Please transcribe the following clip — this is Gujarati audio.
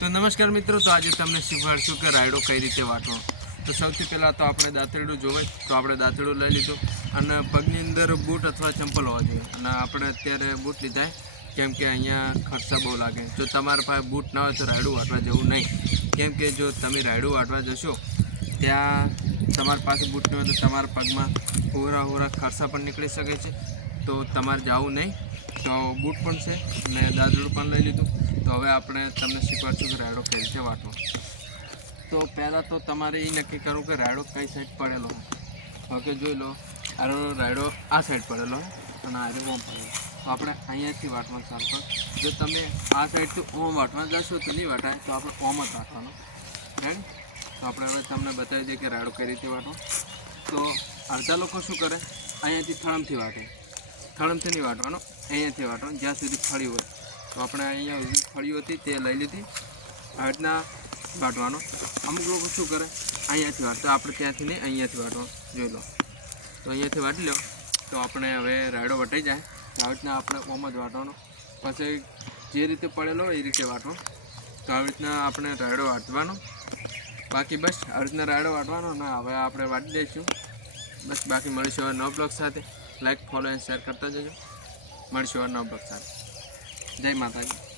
તો નમસ્કાર મિત્રો, તો આજે તમને શીખવાડશું કે રાયડો કઈ રીતે વાટવો। તો સૌથી પહેલાં તો આપણે દાંતરડું જોવે તો આપણે દાંતરડું લઈ લીધું અને પગની અંદર બૂટ અથવા ચંપલ હોવા જોઈએ। અને આપણે અત્યારે બૂટ લીધા કેમ કે અહીંયા ખર્ચા બહુ લાગે। જો તમારા પાસે બૂટ ના હોય તો રાયડું વાટવા જવું નહીં, કેમ કે જો તમે રાયડું વાટવા જશો ત્યાં તમારી પાસે બૂટ ન હોય તો તમારા પગમાં હોરા ખર્ચા પણ નીકળી શકે છે, તો તમારે જવું નહીં। તો બૂટ પણ છે અને દાદરડું પણ લઈ લીધું। તો હવે આપણે તમને શીખવાડશું કે રાયડો કઈ રીતે વાટવો। તો પહેલાં તો તમારે એ નક્કી કરવું કે રાયડો કઈ સાઈડ પડેલો હોય। ઓકે, જોઈ લો, આરો રાયડો આ સાઈડ પડેલો હોય અને આરો ઓમ પડેલો, તો આપણે અહીંયાથી વાટવાનું ચાલુ કરો। જો તમે આ સાઈડથી ઓમ વાટવા જશો તો નહીં વાટાય, તો આપણે ઓમ જ વાટવાનો રાઈટ। તો આપણે હવે તમને બતાવી દઈએ કે રાયડો કઈ રીતે વાટવો। તો અડધા લોકો શું કરે, અહીંયાથી થળમથી વાટે, થળમથી નહીં વાટવાનો, અહીંયાથી વાટવાનું જ્યાં સુધી ફળી હોય। તો આપણે અહીંયા ફળી હતી તે લઈ લીધી, આવી રીતના વાટવાનો। અમુક લોકો શું કરે અહીંયાથી વાટતા, આપણે ત્યાંથી નહીં અહીંયાથી વાટવાનું, જોઈ લો। તો અહીંયાથી વાટી લો તો આપણે હવે રાયડો વટાઈ જાય। તો આવી રીતના આપણે ઓમ જ વાટવાનો, પછી જે રીતે પડેલો હોય એ રીતે વાટવો। તો આવી રીતના આપણે રાયડો વાટવાનો, બાકી બસ આવી રીતના રાયડો વાટવાનો ને હવે આપણે વાટી દઈશું બસ। બાકી મળીશું હવે નવા બ્લોગ સાથે, લાઈક, ફોલો એન્ડ શેર કરતા જજો। મળીશું હવે નવા બ્લોગ સાથે। જય માતાજી।